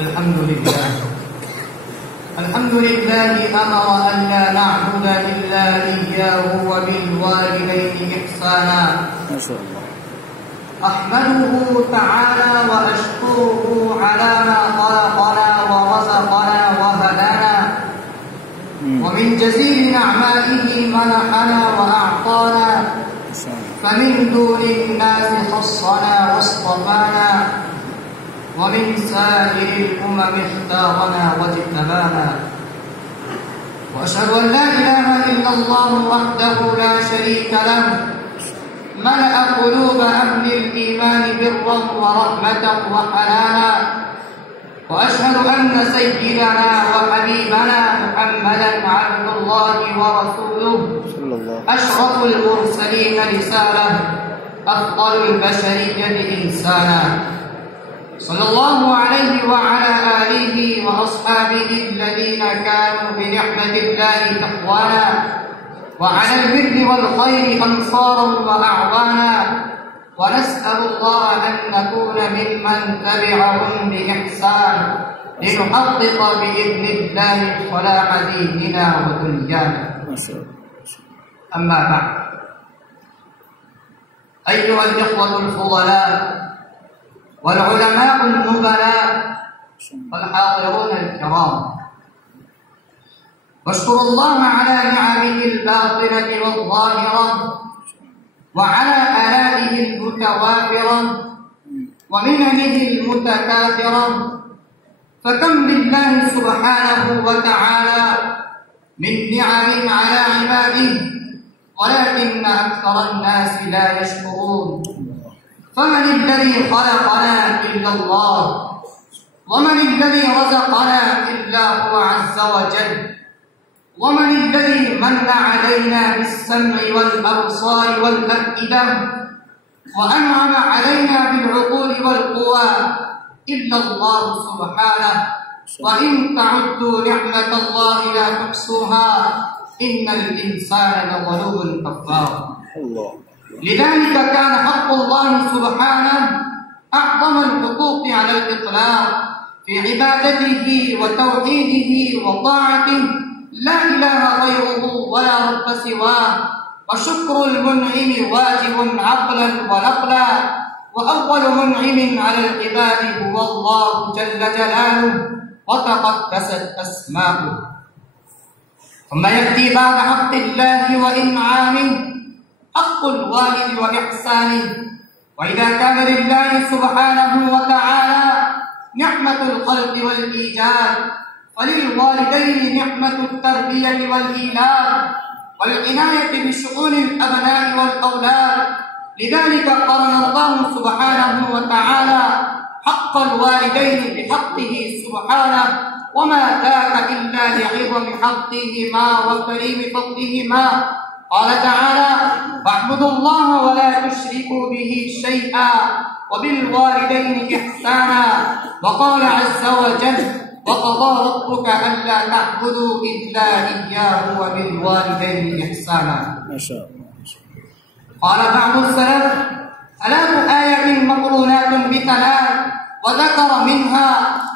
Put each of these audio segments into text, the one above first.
الحمد لله أمر أن لا نعبد إلا إياه وبالوالدين إحسانا. أحمده تعالى وأشكره على ما خلقنا ورزقنا وهدانا، ومن جزيل نعمائه منحنا وأعطانا، فمن دون الناس خصنا واصطفانا، ومن سائر الأمم اختارنا واجتبانا. وأشهد أن لا إله إلا الله وحده لا شريك له، ملأ قلوب أهل الإيمان برا ورحمة وحنانا. وأشهد أن سيدنا وحبيبنا محمدا عبد الله ورسوله، أشرف المرسلين رسالة، أفضل البشرية إنسانا، صلى الله عليه وعلى آله وأصحابه الذين كانوا بنعمة الله تقوانا، وعلى البر والخير أنصارا وأعوانا. ونسأل الله أن نكون ممن تبعهم بإحسان لنحقق بإذن الله صلاح ديننا ودنيانا. أما بعد، أيها الإخوة الفضلاء والعلماء النبلاء والحاضرون الكرام، واشكروا الله على نعمه الباطنة والظاهرة، وعلى آلائه المتوافرة ومننه المتكاثرة. فكم لله سبحانه وتعالى من نعم على عباده، ولكن أكثر الناس لا يشكرون. فمن الذي خلقنا إلا الله، ومن الذي رزقنا إلا هو عز وجل، ومن الذي من علينا بالسمع والأبصار والأفئدة، وأنعم علينا بالعقول والقوى إلا الله سبحانه. وإن تعدوا نعمة الله لا تحصوها، إن الإنسان لظلوم كفار. لذلك كان حق الله سبحانه أعظم الحقوق على الإطلاق في عبادته وتوحيده وطاعته، لا إله غيره ولا رب سواه. وشكر المنعم واجب عقلا ونقلا، وأول منعم على العباد هو الله جل جلاله وتقدست أسماؤه. ثم يأتي بعد حق الله وإنعامه حق الوالد وإحسانه. وإذا كان لله سبحانه وتعالى نعمة الخلق والإيجاد، فللوالدين نعمة التربية والإيلاد والعناية بشؤون الأبناء والأولاد. لذلك قرن الله سبحانه وتعالى حق الوالدين بحقه سبحانه، وما ذاك إلا لعظم حقهما وكريم فضلهما. قال تعالى: واعبدوا الله ولا تشركوا به شيئا وبالوالدين إحسانا. وقال عز وجل: وقضى ربك ألا تعبدوا إلا إياه وبالوالدين إحسانا. قال بعض السلف: ثلاث آيات مقرونات بثلاث، وذكر منها: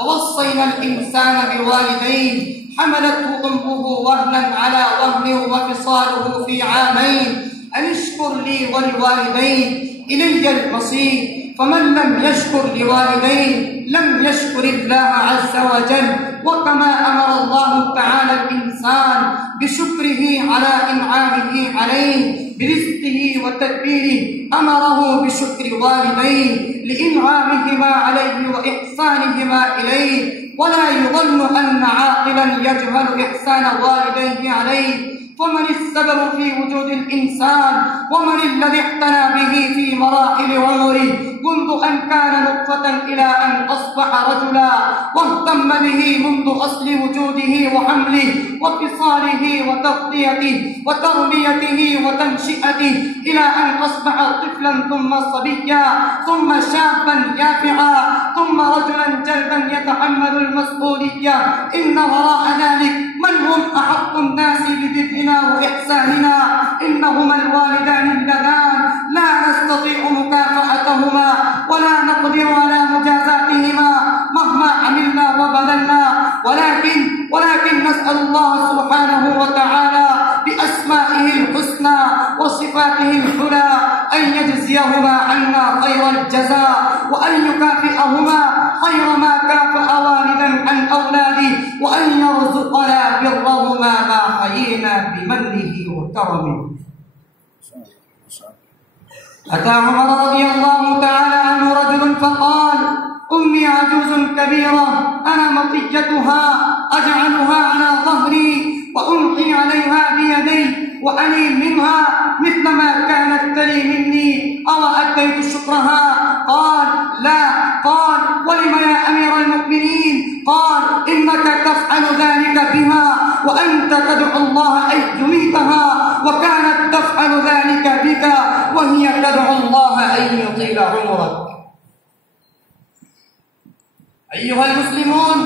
ووصينا الإنسان بوالديه حملته أمه وهنا على وهن وفصاله في عامين أن اشكر لي ولوالديه إلي المصير. فمن لم يشكر لوالديه لم يشكر الله عز وجل. وكما أمر الله تعالى الإنسان بشكره على إنعامه عليه برزقه وتدبيره، أمره بشكر والديه لإنعامهما عليه وإحسانهما إليه. ولا يظن أن عاقلا يجهل إحسان والديه عليه. فمن السبب في وجود الإنسان، ومن الذي اعتنى به في مراحل عمره منذ أن كان نطفة إلى أن أصبح رجلا، واهتم به منذ أصل وجوده وحمله وفصاله وتغذيته وتربيته وتنشئته إلى أن أصبح طفلا ثم صبيا ثم شابا يافعا ثم رجلا جلدا يتحمل المسؤولية. إن وراء ذلك من هم أحق الناس بذكرنا وإحساننا؟ إنهما الوالدان اللذان لا نستطيع مكافأتهما ولا نقدر على مجازاتهما مهما عملنا آياته الحلى أن يجزيهما عنا خير الجزاء وأن يكافئهما خير ما كافأ والدا عن أولاده وأن يرزقنا برهما ما حيينا بمنه وكرمه. أتى عمر رضي الله تعالى عنه رجل فقال: أمي عجوز كبيرة أنا مطيتها أجعلها على ظهري وألقي عليها بيدي وأني منها مثل ما كانت تلي مني أو أتيت شكرها؟ قال: لا. قال: ولم يا أمير المؤمنين؟ قال: إنك تفعل ذلك بها وأنت تدعو الله أن يميتها وكانت تفعل ذلك بك وهي تدعو الله أن يطيل عمرك. أيها المسلمون،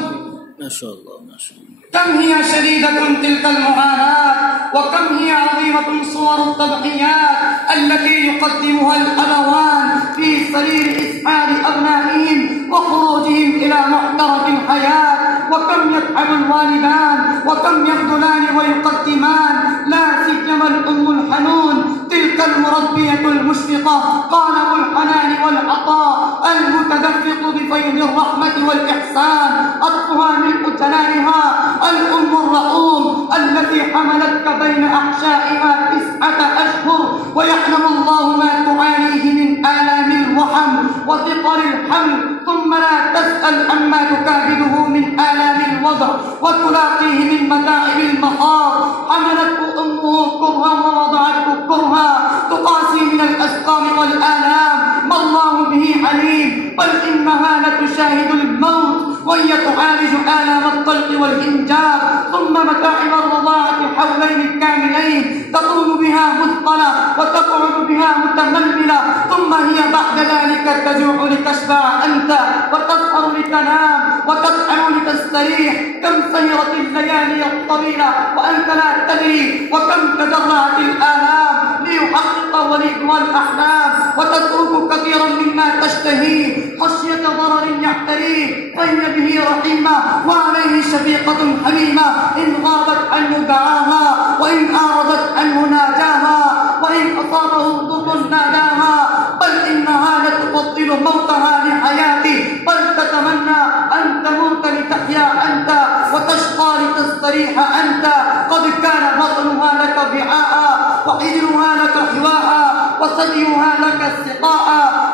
ما شاء الله ما شاء الله، كم هي شديدة تلك المعاناة وكم هي عظيمة صور التضحيات التي يقدمها الأبوان في سبيل إسعاد أبنائهم وخروجهم إلى محترف الحياة، وكم يتعب الوالدان وكم يبذلان ويقدمان، لا سيما الأم الحنون تلك المربية المشفقة قالب الحنان والعطاء المتدفق بفيض الرحمة والإحسان، أطفها ملء جلالها الأم الرحوم التي حملتك بين أحشائها 9 أشهر ويعلم الله ما تعانيه من آلام الوحم وثقل الحمل، ثم لا تسأل عما تكابده من آلام الوضع وتلاقيه من متاعب المخاض. حملته أمه كرها ووضعته كرها، تقاسي من الأسقام والآلام ما الله به عليم، بل إنها لتشاهد الموت وهي تعالج آلام الطلق والإنجاب، ثم متاعب الرضاعة حولين كاملين تقوم بها مثقلة وتقعد بها متململة، ثم هي بعد ذلك تجوع لتشبع أنت وتسهر لتنام وتسعى لتستريح. كم سيرت الليالي الطويلة وأنت لا تدري، وكم تجرعت الآلام ليحقق وليدها الأحلام، وتترك كثيرا مما تشتهيه خشية ضرر يعتريه، فهي به رحيمة وعليه شفيقة حميمة، إن غابت عنه دعاها وإن أعرضت عنه ناجاها وإن أصابه ضر ناداها، بل إنها لتفضل موتها لحياته، بل تتمنى أن تموت لتحيا أنت وتشقى لتستريح أنت. قد كان بطنها لك وعاء وحجرها لك حواء وثديها لك سقاء،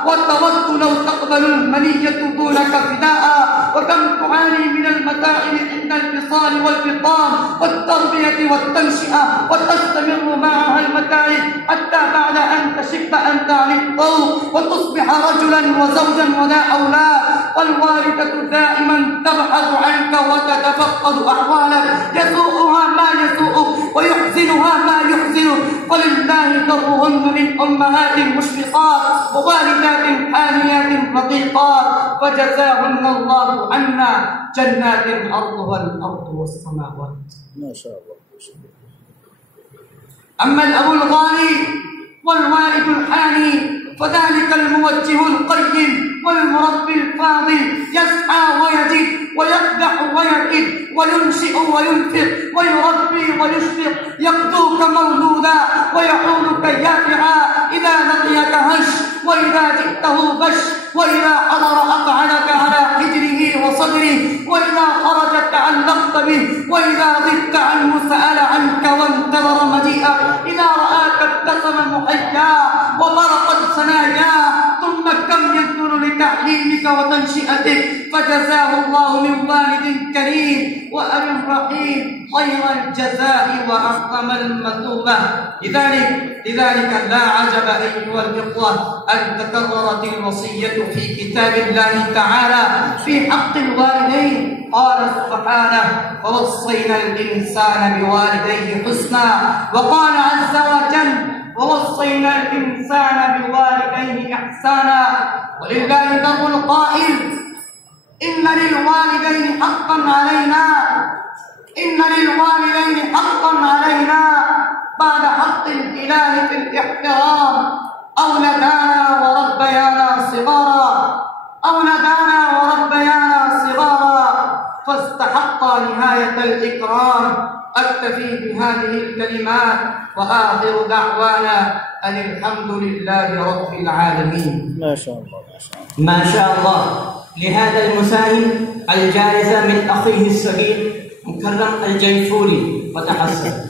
وتود لو تقبل المنية دونك فداء. وكم تعاني من المتاعب عند الفصال والفطام والتربية والتنشئة، وتستمر معها المتاعب حتى بعد أن تشب أنت عن الطوق وتصبح رجلا وزوجا ولا أولاد، والوالدة دائما تبحث عنك وتتفقد أحوالك، يسوءها ما يسوءك ويحزنها ما يحزنك، ولله درهن من أمهات مشفقات ووالدات حانيات رقيقات، فجزاهن الله عنا جنات أرضها الأرض والسماوات. ما شاء الله. أما الأب الغالي والوالد الحاني فذلك الموجه القيم والمربي الفاضل، يسعى ويجد ويقدح ويكد وينشئ وينفق ويربي ويشفق، يقدوك مولودا ويحولك يافعا، إذا لقيك هش وإذا جئته بش، وإذا حضر أقعدك على حجره وصدره، وإذا خرج تعلقت به، وإذا غبت عنه سأل عنك وانتظر مجيئك، إذا رآك ابتسم محيا وبرقت ثناياه، ثم كم يبذل لتعليمك وتنشئتك، فجزاه الله من والد كريم وأب رحيم خير الجزاء وأعظم المثوبة. لذلك لا عجب أيها الإخوة أن تكررت الوصية في كتاب الله تعالى في حق الوالدين. قال سبحانه: ووصينا الإنسان بوالديه حسنا، وقال عز وجل: ووصينا الإنسان بوالديه إحسانا. ولله در القائل: إن للوالدين حقا علينا بعد حق الإله في الاحترام، أولدانا وربيانا صغارا فاستحقا نهاية الإكرام، أكتفي بهذه الكلمات وآخر دعوانا أن الحمد لله رب العالمين. ما شاء الله ما شاء الله ما شاء الله. لهذا المساهم الجائزة من أخيه الصغير مكرم الجيفوري وتحسن.